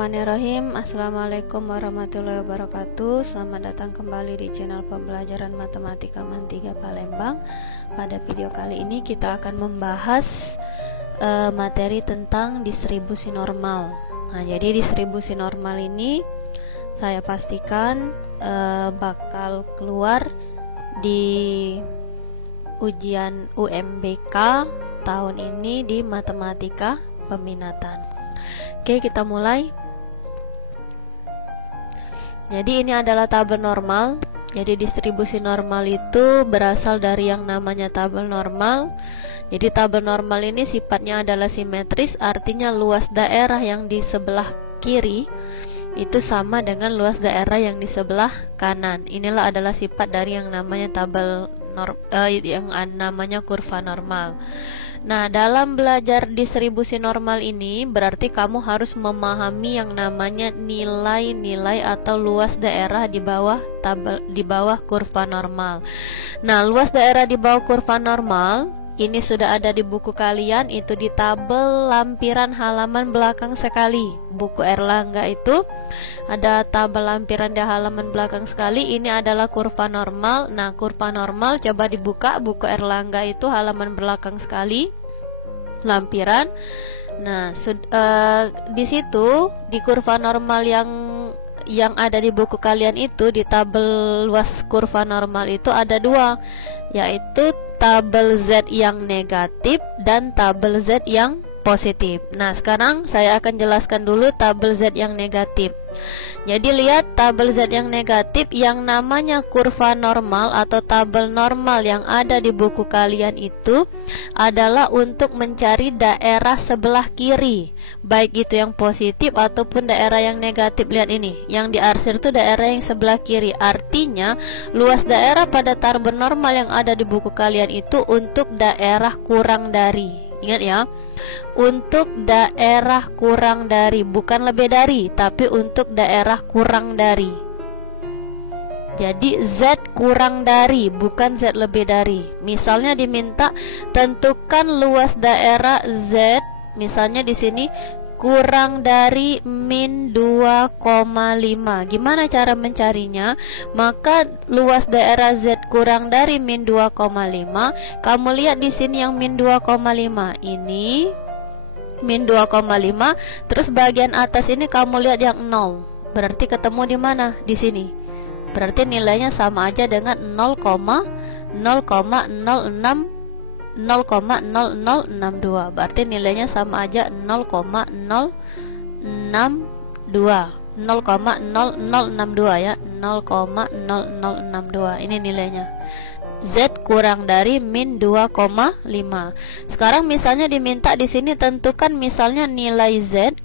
Bismillahirrahmanirrahim. Assalamualaikum warahmatullahi wabarakatuh. Selamat datang kembali di channel pembelajaran matematika MAN 3 Palembang. Pada video kali ini kita akan membahas materi tentang distribusi normal. Nah, jadi distribusi normal ini saya pastikan bakal keluar di ujian UMBK tahun ini di matematika peminatan. Oke, kita mulai. Jadi ini adalah tabel normal. Jadi distribusi normal itu berasal dari yang namanya tabel normal. Jadi tabel normal ini sifatnya adalah simetris, artinya luas daerah yang di sebelah kiri itu sama dengan luas daerah yang di sebelah kanan. Inilah adalah sifat dari yang namanya tabel yang namanya kurva normal. Nah, dalam belajar distribusi normal ini berarti kamu harus memahami yang namanya nilai-nilai atau luas daerah di bawah kurva normal. Nah, luas daerah di bawah kurva normal ini sudah ada di buku kalian, itu di tabel lampiran halaman belakang sekali. Buku Erlangga itu ada tabel lampiran di halaman belakang sekali. Ini adalah kurva normal. Nah, kurva normal coba dibuka buku Erlangga itu halaman belakang sekali, lampiran. Nah, di situ di kurva normal yang ada di buku kalian itu, di tabel luas kurva normal itu ada dua, yaitu tabel Z yang negatif dan tabel Z yang positif. Nah, sekarang saya akan jelaskan dulu tabel Z yang negatif. Jadi lihat tabel Z yang negatif, yang namanya kurva normal atau tabel normal yang ada di buku kalian itu adalah untuk mencari daerah sebelah kiri, baik itu yang positif ataupun daerah yang negatif. Lihat ini, yang diarsir itu daerah yang sebelah kiri. Artinya luas daerah pada tabel normal yang ada di buku kalian itu untuk daerah kurang dari. Ingat ya, untuk daerah kurang dari, bukan lebih dari, tapi untuk daerah kurang dari. Jadi Z kurang dari, bukan Z lebih dari. Misalnya diminta tentukan luas daerah Z, misalnya di sini kurang dari min 2,5. Gimana cara mencarinya? Maka luas daerah Z kurang dari min 2,5. Kamu lihat di sini yang min 2,5 ini min 2,5. Terus bagian atas ini kamu lihat yang 0. Berarti ketemu di mana? Di sini. Berarti nilainya sama aja dengan 0,0062. Berarti nilainya sama aja 0,0062 ya, 0,0062. Ini nilainya. Z kurang dari min 2,5. Sekarang misalnya diminta di sini tentukan misalnya nilai Z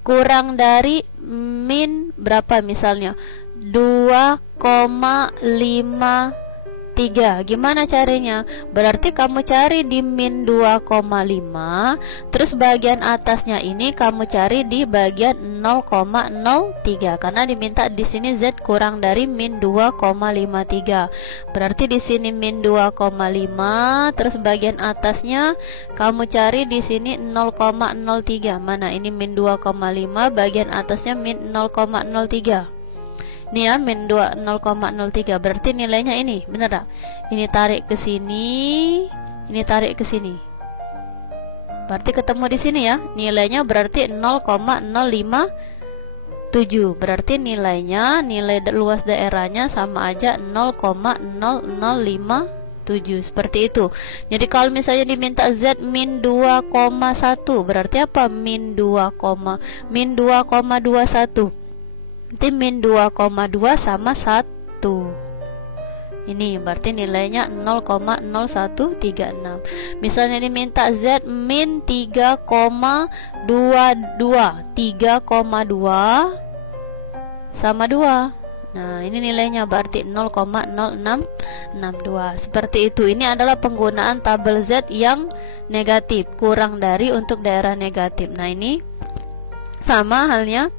kurang dari min berapa, misalnya 2,53. Gimana caranya? Berarti kamu cari di min 2,5, terus bagian atasnya ini kamu cari di bagian 0,03 karena diminta di sini Z kurang dari min 2,53. Berarti di sini min 2,5, terus bagian atasnya kamu cari di sini 0,03. Mana ini min 2,5, bagian atasnya min 0,03. Nih ya, min 0,03. Berarti nilainya ini, bener gak? Ini tarik ke sini, ini tarik ke sini. Berarti ketemu di sini ya. Nilainya berarti 0,057. Berarti nilai luas daerahnya sama aja 0,0057. Seperti itu. Jadi kalau misalnya diminta Z min 2,1, berarti apa? Min 2,21. Berarti min 2,2 sama 1. Ini berarti nilainya 0,0136. Misalnya diminta Z min 3,22. 3,2 sama 2. Nah, ini nilainya berarti 0,0662. Seperti itu. Ini adalah penggunaan tabel Z yang negatif, kurang dari untuk daerah negatif. Nah, ini sama halnya.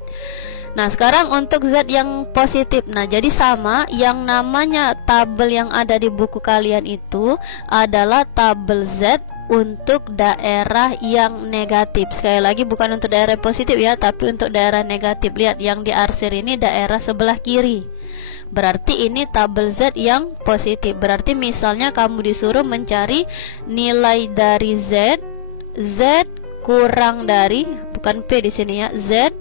Nah, sekarang untuk Z yang positif. Nah, jadi sama, yang namanya tabel yang ada di buku kalian itu adalah tabel Z untuk daerah yang negatif. Sekali lagi bukan untuk daerah positif ya, tapi untuk daerah negatif. Lihat yang diarsir ini daerah sebelah kiri. Berarti ini tabel Z yang positif. Berarti misalnya kamu disuruh mencari nilai dari Z, Z kurang dari, bukan P di sini ya, Z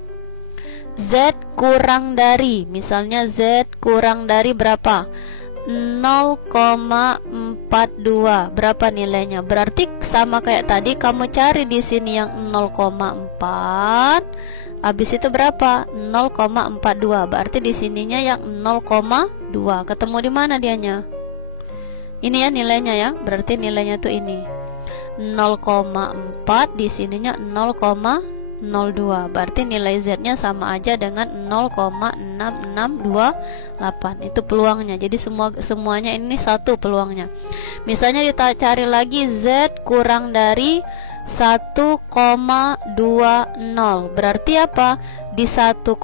kurang dari, misalnya Z kurang dari berapa? 0,42. Berapa nilainya? Berarti sama kayak tadi, kamu cari di sini yang 0,4. Habis itu berapa? 0,42. Berarti di sininya yang 0,2. Ketemu di mana dianya? Ini ya nilainya ya. Berarti nilainya tuh ini. 0,4, di sininya 0,02. Berarti nilai Z-nya sama aja dengan 0,6628. Itu peluangnya. Jadi semuanya ini satu peluangnya. Misalnya kita cari lagi Z kurang dari 1,20. Berarti apa? Di 1,2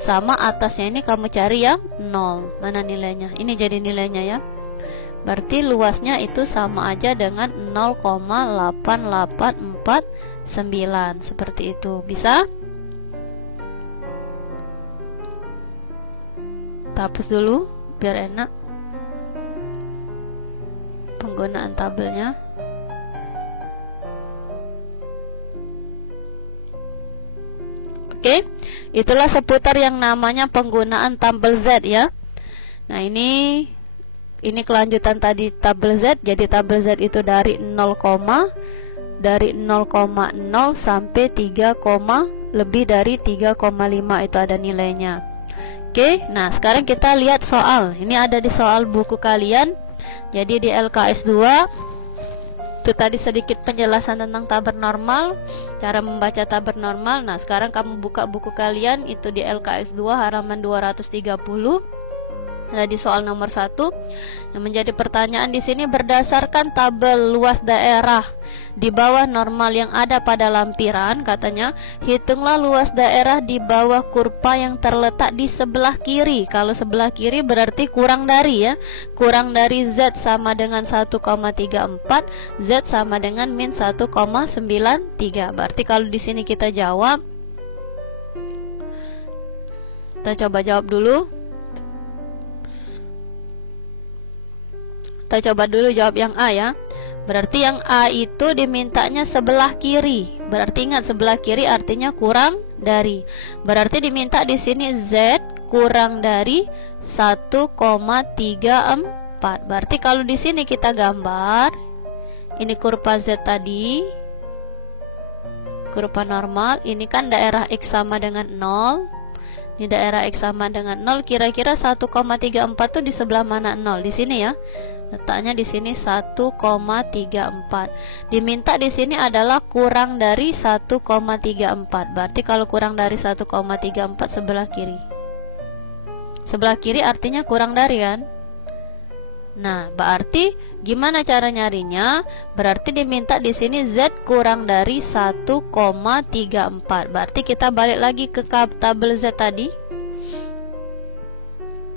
sama atasnya ini kamu cari yang 0. Mana nilainya? Ini jadi nilainya ya. Berarti luasnya itu sama aja dengan 0,8849. Seperti itu. Bisa? Kita hapus dulu biar enak penggunaan tabelnya. Oke, itulah seputar yang namanya penggunaan tabel Z ya. Nah ini kelanjutan tadi tabel Z. Jadi tabel Z itu dari 0, dari 0,0 sampai 3, lebih dari 3,5 itu ada nilainya. Oke, nah sekarang kita lihat soal. Ini ada di soal buku kalian. Jadi di LKS 2 itu tadi sedikit penjelasan tentang tabel normal, cara membaca tabel normal. Nah sekarang kamu buka buku kalian, itu di LKS 2 halaman 230. Ada di soal nomor 1 yang menjadi pertanyaan di sini, berdasarkan tabel luas daerah di bawah normal yang ada pada lampiran, katanya hitunglah luas daerah di bawah kurva yang terletak di sebelah kiri. Kalau sebelah kiri berarti kurang dari ya, kurang dari Z sama dengan 1,34, Z sama dengan min 1,93. Berarti kalau di sini kita jawab, kita coba jawab dulu. Kita coba dulu jawab yang A ya. Berarti yang A itu dimintanya sebelah kiri. Berarti ingat sebelah kiri artinya kurang dari. Berarti diminta di sini Z kurang dari 1,34. Berarti kalau di sini kita gambar, ini kurva Z tadi, kurva normal. Ini kan daerah X sama dengan 0. Ini daerah X sama dengan 0. Kira-kira 1,34 tuh di sebelah mana 0? Di sini ya. Letaknya di sini 1,34. Diminta di sini adalah kurang dari 1,34. Berarti kalau kurang dari 1,34 sebelah kiri. Sebelah kiri artinya kurang dari kan? Nah, berarti gimana cara nyarinya? Berarti diminta di sini Z kurang dari 1,34. Berarti kita balik lagi ke tabel Z tadi.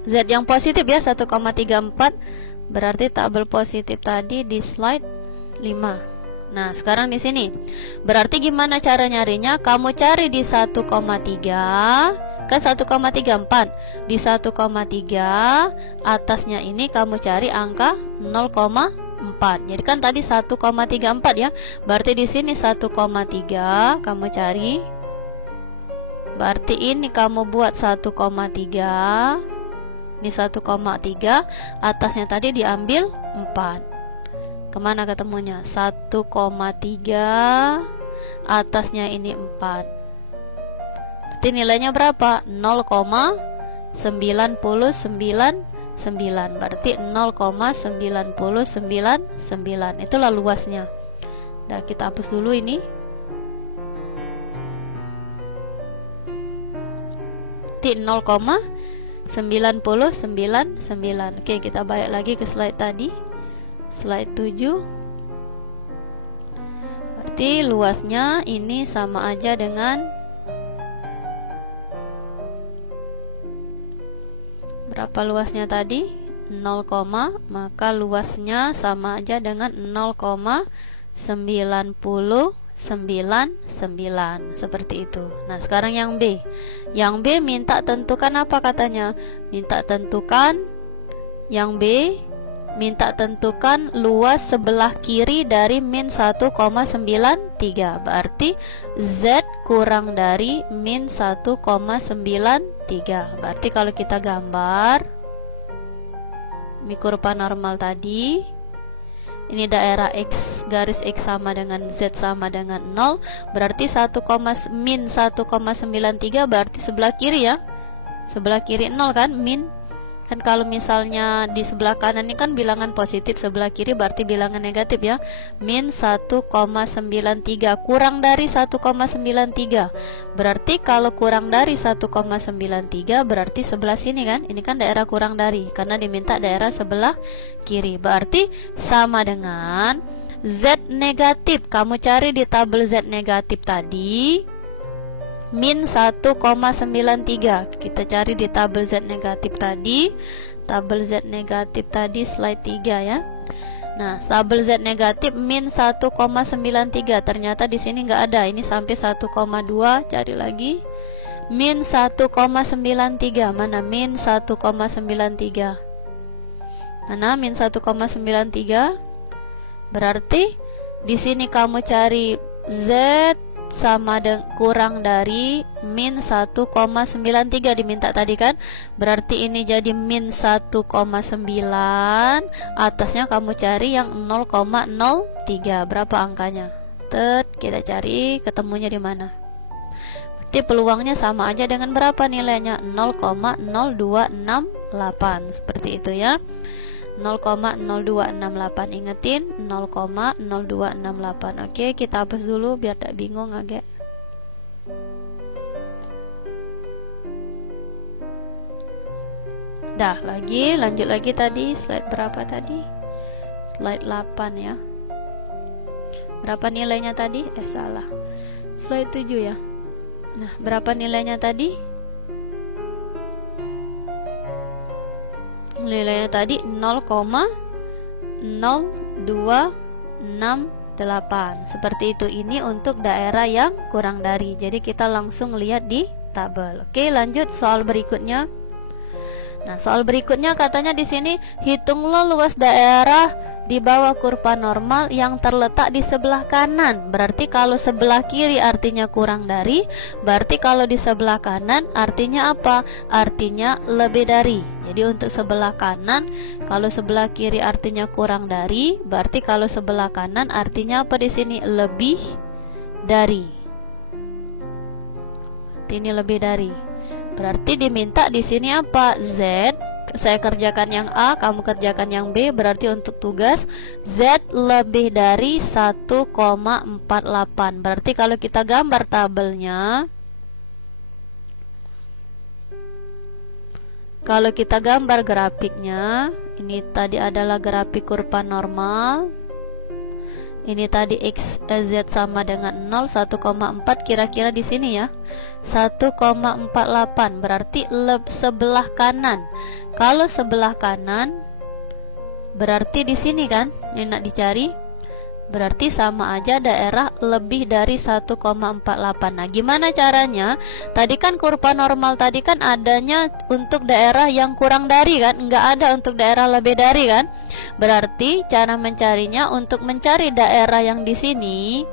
Z yang positif ya 1,34. Berarti tabel positif tadi di slide 5. Nah, sekarang di sini. Berarti gimana cara nyarinya? Kamu cari di 1,3. Kan 1,34. Di 1,3 atasnya ini kamu cari angka 0,4. Jadi kan tadi 1,34 ya. Berarti di sini 1,3 kamu cari. Berarti ini kamu buat 1,3. Ini 1,3, atasnya tadi diambil 4. Kemana ketemunya? 1,3, atasnya ini 4. Berarti nilainya berapa? 0,999. Berarti 0,999. Itulah luasnya. Nah, kita hapus dulu ini. Berarti 0,999. Oke, kita balik lagi ke slide tadi. Slide 7. Berarti luasnya ini sama aja dengan berapa luasnya tadi? 0, maka luasnya sama aja dengan 0,999 seperti itu. Nah, sekarang yang B. Yang B minta tentukan apa katanya? Minta tentukan luas sebelah kiri dari min 1,93. Berarti Z kurang dari min 1,93. Berarti kalau kita gambar, ini kurva normal tadi, ini daerah X, garis X sama dengan Z sama dengan 0. Berarti min 1,93 berarti sebelah kiri ya. Sebelah kiri 0 kan, min. Kan kalau misalnya di sebelah kanan ini kan bilangan positif, sebelah kiri berarti bilangan negatif ya. Min 1,93 kurang dari 1,93. Berarti kalau kurang dari 1,93 berarti sebelah sini kan. Ini kan daerah kurang dari, karena diminta daerah sebelah kiri. Berarti sama dengan Z negatif. Kamu cari di tabel Z negatif tadi min 1,93. Kita cari di tabel Z negatif tadi. Tabel Z negatif tadi slide 3 ya. Nah, tabel Z negatif min 1,93. Ternyata di sini nggak ada. Ini sampai 1,2. Cari lagi. Min 1,93. Mana min 1,93? Mana min 1,93? Berarti di sini kamu cari Z sama dengan kurang dari min 1,93 diminta tadi kan. Berarti ini jadi min 1,9. Atasnya kamu cari yang 0,03. Berapa angkanya? Kita cari ketemunya di mana. Berarti peluangnya sama aja dengan berapa nilainya? 0,0268. Seperti itu ya. 0,0268. Ingetin 0,0268. Oke, kita hapus dulu biar tak bingung agak. Dah, lanjut lagi tadi slide berapa tadi? Slide 8 ya. Berapa nilainya tadi? Salah. Slide 7 ya. Nah, berapa nilainya tadi? Nilainya tadi 0,0268. Seperti itu. Ini untuk daerah yang kurang dari. Jadi kita langsung lihat di tabel. Oke, lanjut soal berikutnya. Nah, soal berikutnya katanya di sini hitunglah luas daerah di bawah kurva normal yang terletak di sebelah kanan. Berarti kalau sebelah kiri artinya kurang dari, berarti kalau di sebelah kanan artinya apa? Artinya lebih dari. Jadi untuk sebelah kanan, kalau sebelah kiri artinya kurang dari, berarti kalau sebelah kanan artinya apa di sini? Lebih dari. Ini lebih dari. Berarti diminta di sini apa? Z. Saya kerjakan yang A, kamu kerjakan yang B. Berarti untuk tugas Z lebih dari 1,48. Berarti kalau kita gambar tabelnya, kalau kita gambar grafiknya, ini tadi adalah grafik kurva normal. Ini tadi X, Z sama dengan 0, 1,4 kira-kira di sini ya. 1,48 berarti sebelah kanan. Kalau sebelah kanan berarti di sini kan, ini nak dicari. Berarti sama aja daerah lebih dari 1,48. Nah, gimana caranya? Tadi kan kurva normal tadi kan adanya untuk daerah yang kurang dari kan, nggak ada untuk daerah lebih dari kan. Berarti cara mencarinya untuk mencari daerah yang di sini.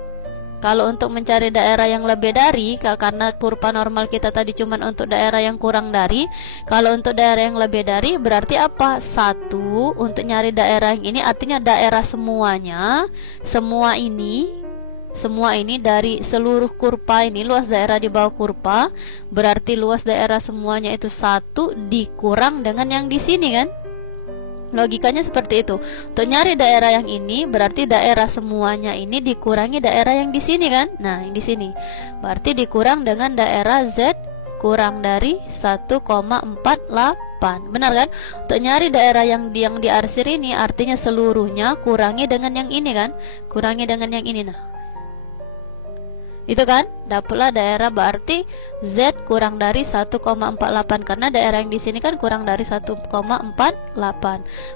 Kalau untuk mencari daerah yang lebih dari, karena kurva normal kita tadi cuma untuk daerah yang kurang dari. Kalau untuk daerah yang lebih dari berarti apa? 1 untuk nyari daerah yang ini artinya daerah semuanya. Semua ini dari seluruh kurva ini, luas daerah di bawah kurva, berarti luas daerah semuanya itu 1 dikurang dengan yang di sini kan. Logikanya seperti itu. Untuk nyari daerah yang ini berarti daerah semuanya ini dikurangi daerah yang di sini kan. Nah, yang di sini. Berarti dikurang dengan daerah Z kurang dari 1,48. Benar kan? Untuk nyari daerah yang diarsir ini artinya seluruhnya kurangi dengan yang ini kan. Kurangi dengan yang ini. Nah, Itu kan, dapatlah daerah berarti Z kurang dari 1,48 karena daerah yang di sini kan kurang dari 1,48.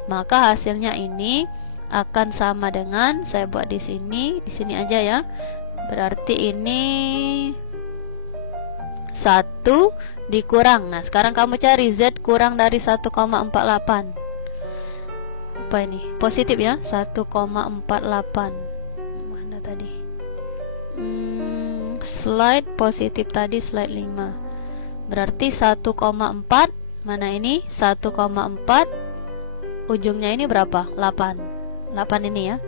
Maka hasilnya ini akan sama dengan, saya buat di sini aja ya. Berarti ini 1 dikurang. Nah, sekarang kamu cari Z kurang dari 1,48. Apa ini? Positif ya, 1,48. Mana tadi? Slide positif tadi, slide 5. Berarti 1,4. Mana ini? 1,4. Ujungnya ini berapa? 8. 8 ini ya.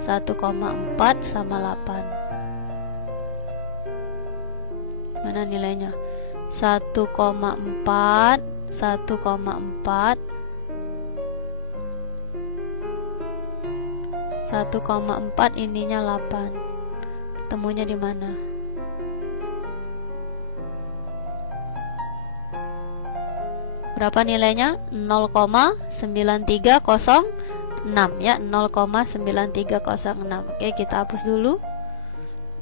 1,4 sama 8. Mana nilainya? 1,4 1,4 1,4 ininya 8. Ketemunya di mana? Berapa nilainya? 0,9306 ya, 0,9306. Oke, kita hapus dulu.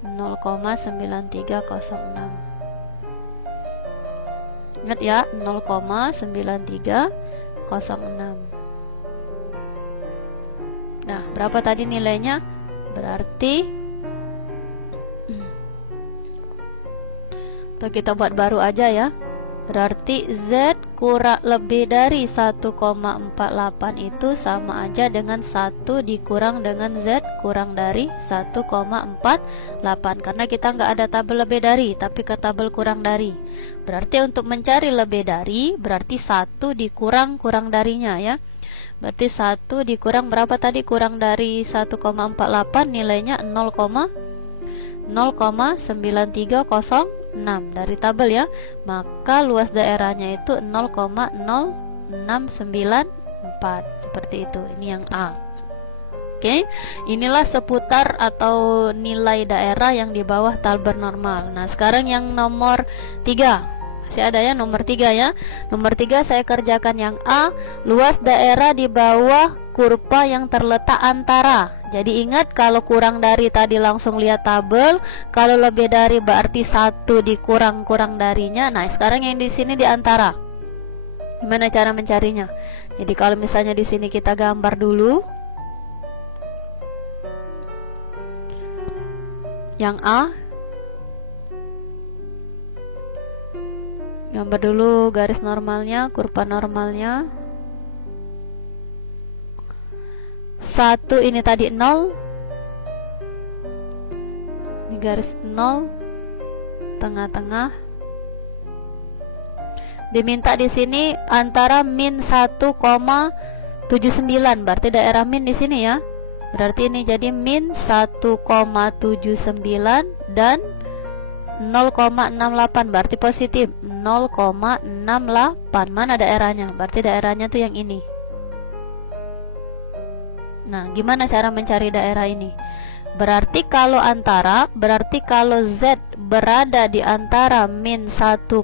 0,9306. Ingat ya, 0,9306. Nah, berapa tadi nilainya? Berarti atau kita buat baru aja ya. Berarti Z kurang lebih dari 1,48 itu sama aja dengan 1 dikurang dengan Z kurang dari 1,48 karena kita nggak ada tabel lebih dari, tapi ke tabel kurang dari. Berarti untuk mencari lebih dari berarti 1 dikurang kurang darinya ya. Berarti 1 dikurang berapa tadi? Kurang dari 1,48 nilainya 0,9306 dari tabel ya. Maka luas daerahnya itu 0,0694. Seperti itu. Ini yang A. Oke, inilah seputar atau nilai daerah yang di bawah tabel normal. Nah, sekarang yang nomor 3. Masih ada ya nomor 3 ya. Nomor 3 saya kerjakan yang A. Luas daerah di bawah kurva yang terletak antara. Jadi ingat, kalau kurang dari tadi langsung lihat tabel, kalau lebih dari berarti 1 dikurang kurang darinya. Nah, sekarang yang di sini di antara. Gimana cara mencarinya? Jadi kalau misalnya di sini kita gambar dulu. Yang A. Gambar dulu garis normalnya, kurva normalnya. 1 ini tadi 0. Ini garis 0 tengah-tengah. Diminta di sini antara min 1,79, berarti daerah min di sini ya. Berarti ini jadi min 1,79 dan 0,68, berarti positif 0,68. Mana daerahnya? Berarti daerahnya tuh yang ini. Nah, gimana cara mencari daerah ini? Berarti kalau Z berada di antara min 1,79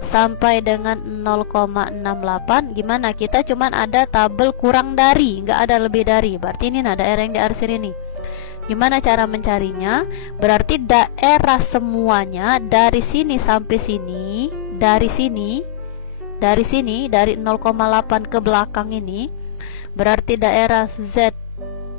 sampai dengan 0,68, gimana? Kita cuman ada tabel kurang dari, nggak ada lebih dari. Berarti ini nah daerah yang diarsir ini. Gimana cara mencarinya? Berarti daerah semuanya dari sini sampai sini, dari 0,8 ke belakang ini, berarti daerah Z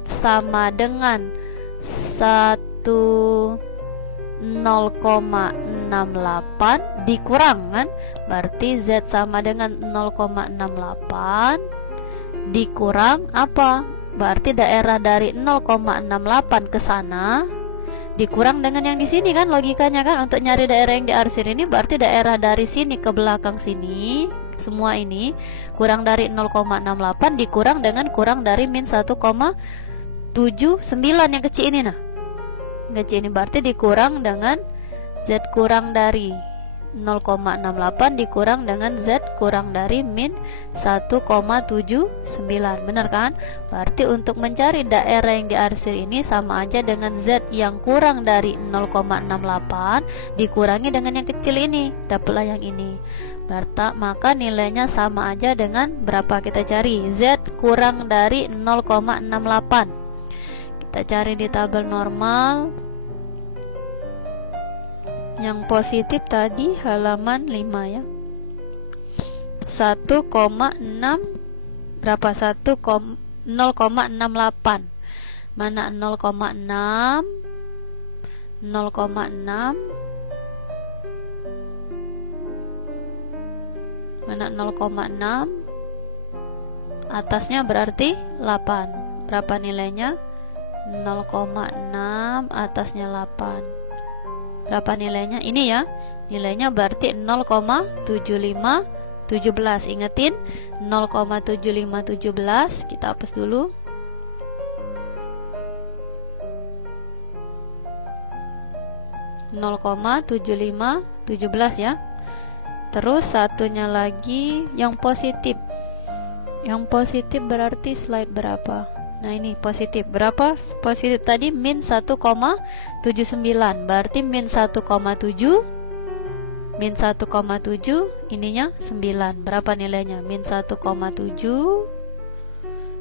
sama dengan 0,68 dikurang kan? Berarti Z sama dengan 0,68 dikurang apa? Berarti daerah dari 0,68 ke sana dikurang dengan yang di sini kan, logikanya kan. Untuk nyari daerah yang diarsir ini berarti daerah dari sini ke belakang sini, semua ini kurang dari 0,68 dikurang dengan kurang dari min 1,79 yang kecil ini. Nah, kecil ini berarti dikurang dengan Z kurang dari 0,68 dikurang dengan Z kurang dari min 1,79. Benar kan? Berarti untuk mencari daerah yang diarsir ini sama aja dengan Z yang kurang dari 0,68 dikurangi dengan yang kecil ini, dapatlah yang ini. Berarti maka nilainya sama aja dengan berapa? Kita cari Z kurang dari 0,68. Kita cari di tabel normal. Yang positif tadi halaman 5 ya. 1,6 berapa? 0,68. Mana 0,6? 0,6. Mana 0,6? Atasnya berarti 8. Berapa nilainya? 0,6 atasnya 8. Berapa nilainya? Ini ya. Nilainya berarti 0,7517. Ingetin 0,7517. Kita hapus dulu. (0,7517) ya. Terus satunya lagi yang positif. Yang positif berarti slide berapa? Nah ini positif. Berapa positif tadi? Min 1,79. Berarti min 1,7. Min 1,7 ininya 9. Berapa nilainya? Min 1,7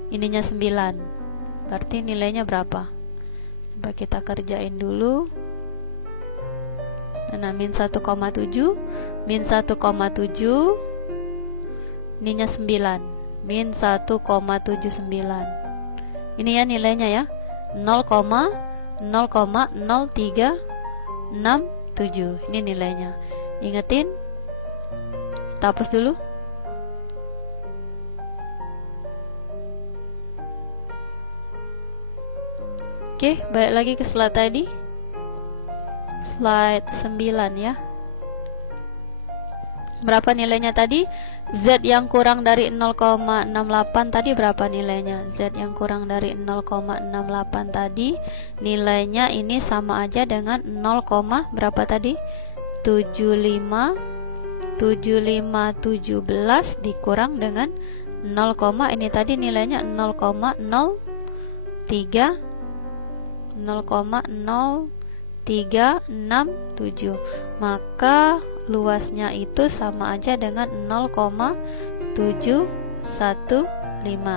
ininya 9. Berarti nilainya berapa? Coba kita kerjain dulu. Nah min 1,7. Min 1,7 ininya 9. Min 1,79. Ini ya nilainya ya. 0,0367. Ini nilainya. Ingetin. Kita hapus dulu. Oke, balik lagi ke slide tadi. Slide 9 ya. Berapa nilainya tadi? Z yang kurang dari 0,68 tadi berapa nilainya? Z yang kurang dari 0,68 tadi nilainya ini sama aja dengan 0, berapa tadi? 7517 dikurang dengan 0, ini tadi nilainya 0,0367. Maka luasnya itu sama aja dengan 0,715.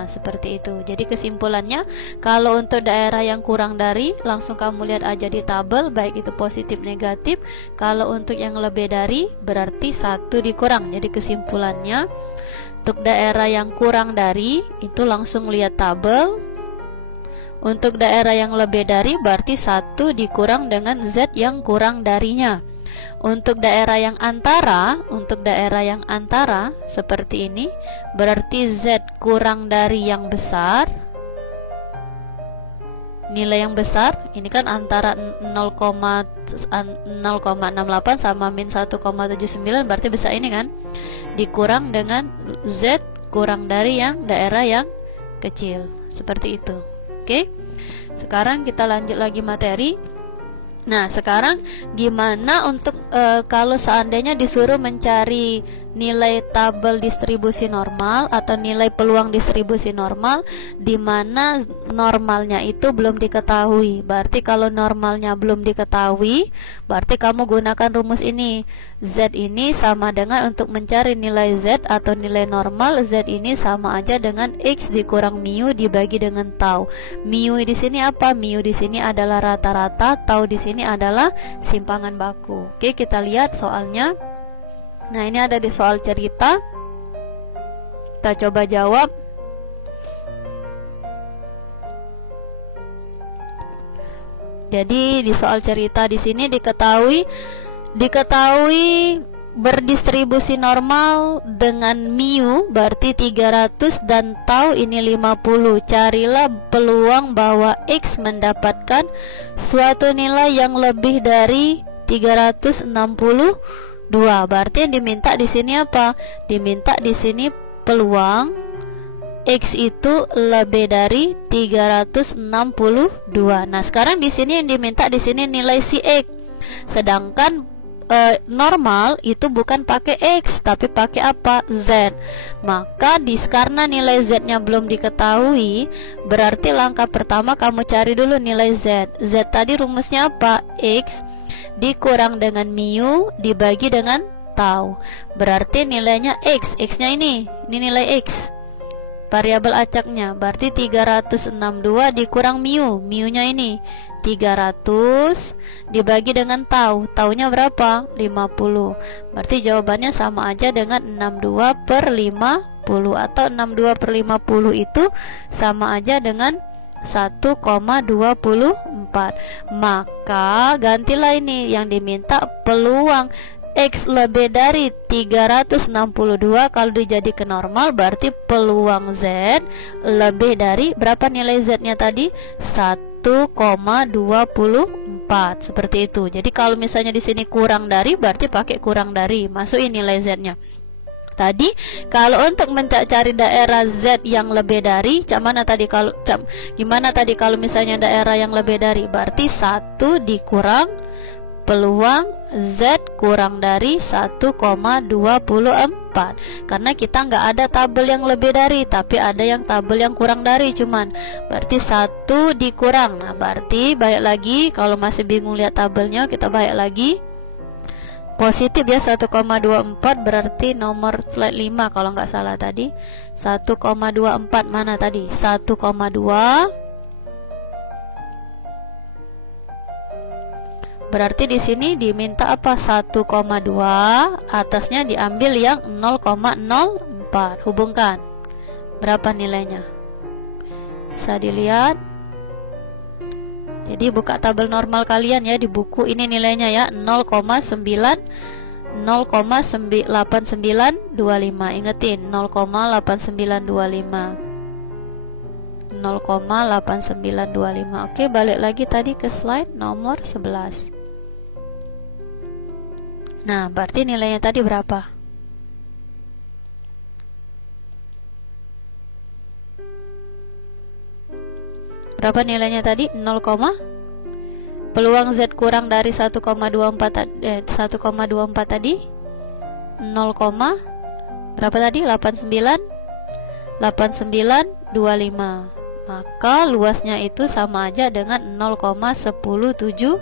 Seperti itu. Jadi kesimpulannya, kalau untuk daerah yang kurang dari, langsung kamu lihat aja di tabel, baik itu positif negatif. Kalau untuk yang lebih dari, berarti 1 dikurang. Jadi kesimpulannya, untuk daerah yang kurang dari, itu langsung lihat tabel. Untuk daerah yang lebih dari, berarti 1 dikurang dengan Z yang kurang darinya. Untuk daerah yang antara seperti ini, berarti Z kurang dari yang besar. Nilai yang besar ini kan antara 0,68 sama min 1,79, berarti besar ini kan, dikurang dengan Z kurang dari yang daerah yang kecil. Seperti itu. Oke. Sekarang kita lanjut lagi materi. Nah, sekarang gimana untuk kalau seandainya disuruh mencari nilai tabel distribusi normal atau nilai peluang distribusi normal, di mana normalnya itu belum diketahui. Berarti kalau normalnya belum diketahui, berarti kamu gunakan rumus ini. Z ini sama dengan, untuk mencari nilai Z atau nilai normal, Z ini sama aja dengan X dikurang mu dibagi dengan tau. Mu di sini apa? Mu di sini adalah rata-rata, tau di sini adalah simpangan baku. Oke, kita lihat soalnya. Nah, ini ada di soal cerita. Kita coba jawab. Jadi di soal cerita di sini diketahui berdistribusi normal dengan mu berarti 300 dan tau ini 50. Carilah peluang bahwa X mendapatkan suatu nilai yang lebih dari 362. Berarti yang diminta di sini apa? Diminta di sini peluang X itu lebih dari 362. Nah, sekarang di sini yang diminta di sini nilai si X. Sedangkan normal itu bukan pakai X tapi pakai apa? Z. Maka karena nilai Z-nya belum diketahui, berarti langkah pertama kamu cari dulu nilai Z. Z tadi rumusnya apa? X dikurang dengan mu dibagi dengan tau. Berarti nilainya X. X-nya ini nilai X. variabel acaknya. Berarti 362 dikurang mu. Mu-nya ini 300 dibagi dengan tau. Taunya berapa? 50. Berarti jawabannya sama aja dengan 62/50, atau 62/50 itu sama aja dengan 1,24. Maka gantilah ini yang diminta peluang X lebih dari 362 kalau dijadikan normal, berarti peluang Z lebih dari berapa nilai Z-nya tadi? 1,24. Seperti itu. Jadi kalau misalnya di sini kurang dari, berarti pakai kurang dari, masukin nilai Z-nya. Tadi kalau untuk mencari daerah Z yang lebih dari, gimana tadi kalau misalnya daerah yang lebih dari, berarti 1 dikurang peluang Z kurang dari 1,24. Karena kita nggak ada tabel yang lebih dari, tapi ada yang tabel yang kurang dari cuman. Berarti 1 dikurang. Nah, berarti balik lagi, kalau masih bingung lihat tabelnya, kita balik lagi. Positif ya, 1,24, berarti nomor slide 5 kalau nggak salah tadi. 1,24 mana tadi? 1,2. Berarti di sini diminta apa? 1,2, atasnya diambil yang 0,04. Hubungkan. Berapa nilainya? Bisa dilihat. Jadi buka tabel normal kalian ya di buku, ini nilainya ya 0,8925. Ingetin 0,8925. 0,8925. Oke, balik lagi tadi ke slide nomor 11. Nah, berarti nilainya tadi berapa? Berapa nilainya tadi? 0, peluang Z kurang dari 1,24 tadi 0, berapa tadi? 8925. Maka luasnya itu sama aja dengan 0,1075.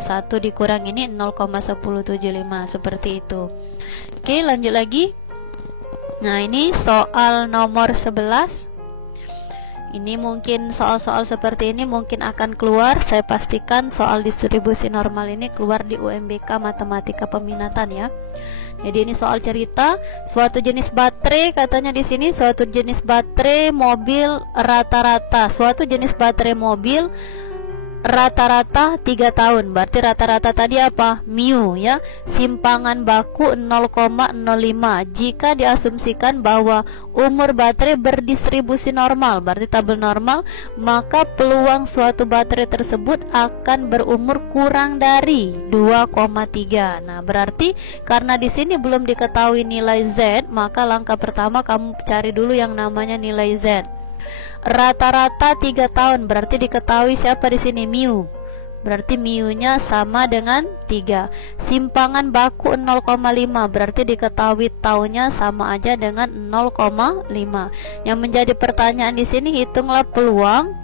1 dikurang ini 0,1075. Seperti itu. Oke, lanjut lagi. Nah, ini soal nomor 11. Ini mungkin soal-soal seperti ini mungkin akan keluar. Saya pastikan soal distribusi normal ini keluar di UMBK Matematika Peminatan ya. Jadi ini soal cerita suatu jenis baterai, katanya di sini suatu jenis baterai mobil rata-rata. Suatu jenis baterai mobil rata-rata 3 tahun. Berarti rata-rata tadi apa? Mu ya. Simpangan baku 0,05. Jika diasumsikan bahwa umur baterai berdistribusi normal, berarti tabel normal, maka peluang suatu baterai tersebut akan berumur kurang dari 2,3. Nah, berarti karena di sini belum diketahui nilai Z, maka langkah pertama kamu cari dulu yang namanya nilai Z. Rata-rata 3 tahun, berarti diketahui siapa di sini? Mu. Berarti mu-nya sama dengan 3. Simpangan baku 0,5, berarti diketahui taunya sama aja dengan 0,5. Yang menjadi pertanyaan di sini, hitunglah peluang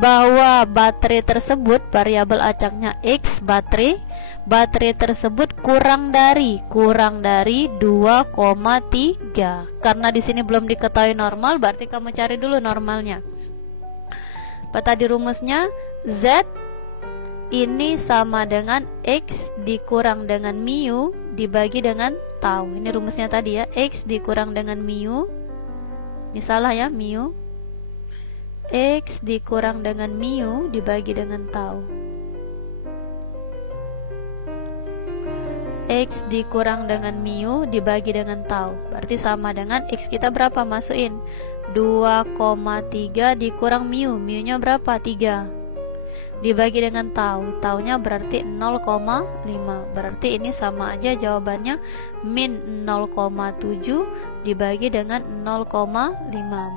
bahwa baterai tersebut, variabel acaknya X, baterai tersebut kurang dari 2,3. Karena di sini belum diketahui normal, berarti kamu cari dulu normalnya. Apa tadi rumusnya? Z ini sama dengan X dikurang dengan mu dibagi dengan tau. Ini rumusnya tadi ya, X dikurang dengan mu. Ini salah ya, mu. X dikurang dengan mu dibagi dengan tau. X dikurang dengan mu dibagi dengan tau, berarti sama dengan X kita berapa? Masukin 2,3 dikurang mu. Mu-nya berapa? 3 dibagi dengan tau. Taunya berarti 0,5. Berarti ini sama aja jawabannya min 0,7 dibagi dengan 0,5.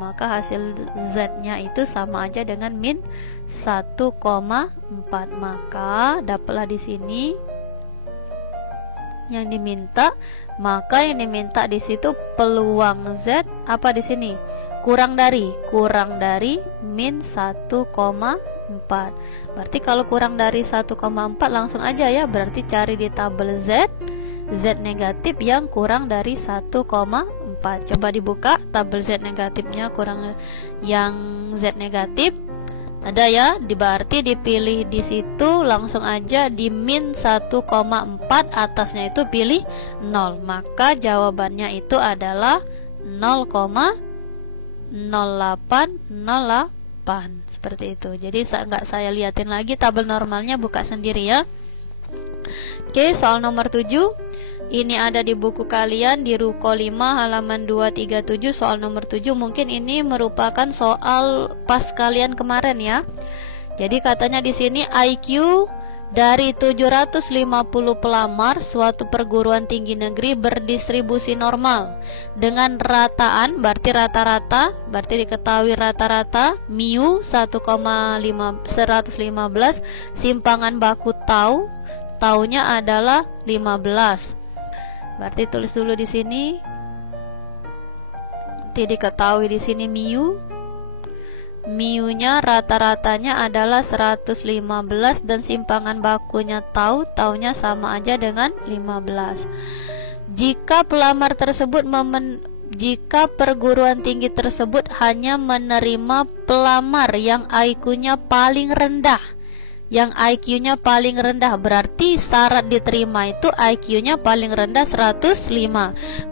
Maka hasil Z-nya itu sama aja dengan min 1,4. Maka dapatlah di sini yang diminta. Maka yang diminta di situ peluang Z apa di sini? Kurang dari min 1,4. Berarti kalau kurang dari 1,4 langsung aja ya, berarti cari di tabel Z negatif yang kurang dari 1,4. 4. Coba dibuka tabel Z negatifnya, kurang yang Z negatif. Ada ya, berarti dipilih di situ, langsung aja di min 1,4, atasnya itu pilih 0. Maka jawabannya itu adalah 0,0808. Seperti itu. Jadi nggak saya liatin lagi tabel normalnya, buka sendiri ya. Oke, soal nomor 7. Ini ada di buku kalian di Ruko 5 halaman 237, soal nomor 7. Mungkin ini merupakan soal pas kalian kemarin ya. Jadi katanya di sini IQ dari 750 pelamar suatu perguruan tinggi negeri berdistribusi normal dengan rataan, berarti rata-rata, berarti diketahui rata-rata mu 1,115, simpangan baku taunya adalah 15. Berarti tulis dulu di sini. Nanti diketahui di sini mu-nya rata-ratanya adalah 115 dan simpangan bakunya taunya sama aja dengan 15. Jika perguruan tinggi tersebut hanya menerima pelamar yang IQ-nya paling rendah, berarti syarat diterima itu IQ-nya paling rendah 105.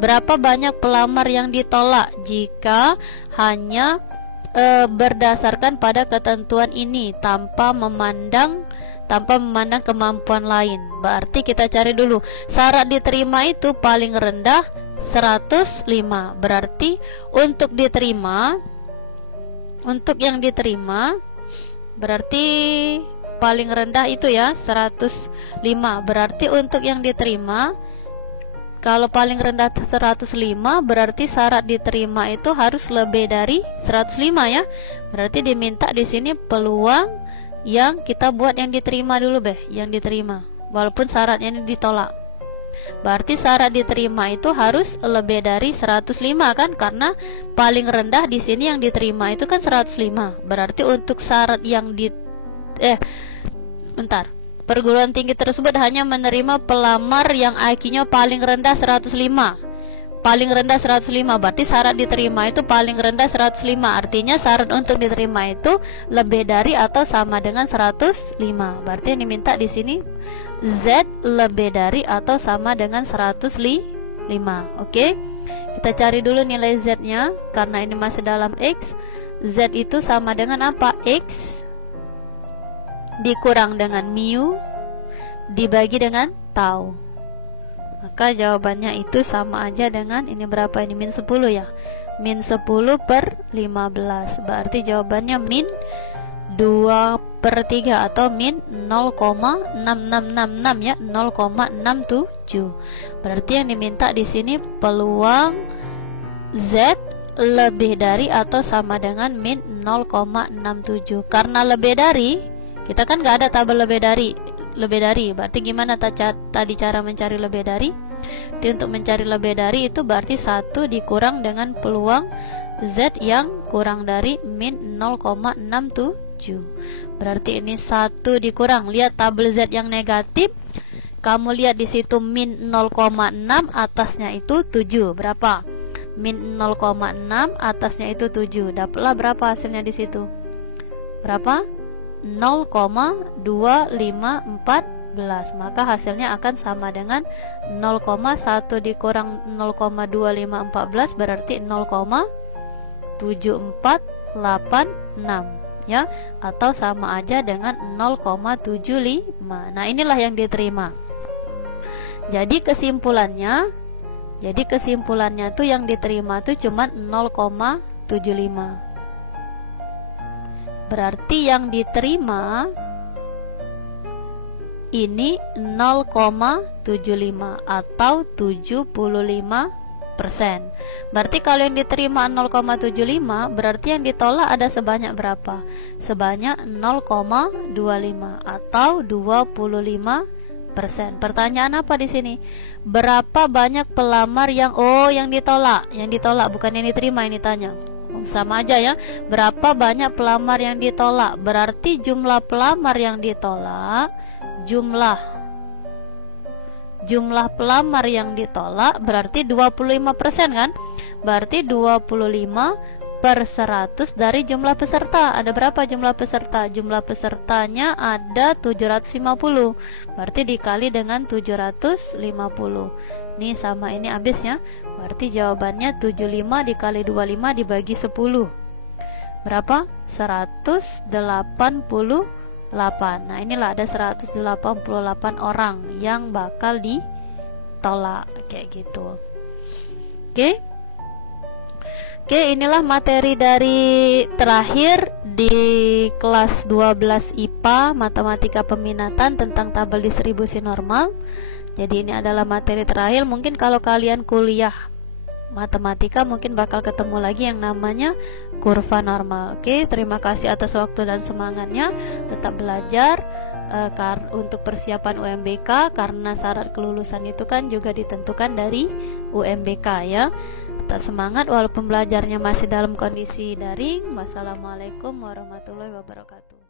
Berapa banyak pelamar yang ditolak jika hanya berdasarkan pada ketentuan ini tanpa memandang kemampuan lain? Berarti kita cari dulu syarat diterima itu paling rendah 105. Berarti untuk yang diterima berarti paling rendah itu ya 105. Berarti untuk yang diterima, kalau paling rendah 105, berarti syarat diterima itu harus lebih dari 105 ya. Berarti diminta di sini peluang yang kita buat yang diterima dulu yang diterima, walaupun syaratnya ini ditolak. Berarti syarat diterima itu harus lebih dari 105 kan, karena paling rendah di sini yang diterima itu kan 105. Berarti untuk syarat yang perguruan tinggi tersebut hanya menerima pelamar yang IQ-nya paling rendah 105. Paling rendah 105, berarti syarat diterima itu paling rendah 105. Artinya syarat untuk diterima itu lebih dari atau sama dengan 105. Berarti yang diminta di sini Z lebih dari atau sama dengan 105. Oke. Kita cari dulu nilai Z-nya karena ini masih dalam X. Z itu sama dengan apa? X dikurang dengan mu dibagi dengan tau. Maka jawabannya itu sama aja dengan ini berapa ini, min 10 ya. Min 10 per 15. Berarti jawabannya min 2/3 atau min 0,6666 ya, 0,67. Berarti yang diminta di sini peluang Z lebih dari atau sama dengan min 0,67. Karena lebih dari, kita kan nggak ada tabel lebih dari. Berarti gimana tadi cara mencari lebih dari? Jadi untuk mencari lebih dari itu berarti 1 dikurang dengan peluang Z yang kurang dari min 0,67. Berarti ini 1 dikurang. Lihat tabel Z yang negatif. Kamu lihat di situ min 0,6, atasnya itu 7. Berapa? Min 0,6, atasnya itu 7. Dapatlah berapa hasilnya di situ? Berapa? 0,2514. Maka hasilnya akan sama dengan 0,1 dikurang 0,2514 berarti 0,7486 ya, atau sama aja dengan 0,75. Nah, inilah yang diterima. Jadi kesimpulannya tuh yang diterima tuh cuma 0,75. Berarti yang diterima ini 0,75 atau 75%. Berarti kalau yang diterima 0,75, berarti yang ditolak ada sebanyak berapa? Sebanyak 0,25 atau 25%. Pertanyaan apa di sini? Berapa banyak pelamar yang ditolak? Yang ditolak bukan yang diterima, ini tanya. Sama aja ya. Berapa banyak pelamar yang ditolak? Berarti jumlah pelamar yang ditolak, jumlah pelamar yang ditolak berarti 25% kan? berarti 25 per 100 dari jumlah peserta. Ada berapa jumlah peserta? Jumlah pesertanya ada 750, berarti dikali dengan 750. Ini sama ini habis ya, berarti jawabannya 75 dikali 25 dibagi 10 berapa? 188. Nah inilah ada 188 orang yang bakal ditolak kayak gitu. Oke, inilah materi dari terakhir di kelas 12 IPA Matematika Peminatan tentang tabel distribusi normal. Jadi ini adalah materi terakhir. Mungkin kalau kalian kuliah matematika mungkin bakal ketemu lagi yang namanya kurva normal. Oke, terima kasih atas waktu dan semangatnya. Tetap belajar untuk persiapan UMBK, karena syarat kelulusan itu kan juga ditentukan dari UMBK ya. Tetap semangat walaupun belajarnya masih dalam kondisi daring. Wassalamualaikum warahmatullahi wabarakatuh.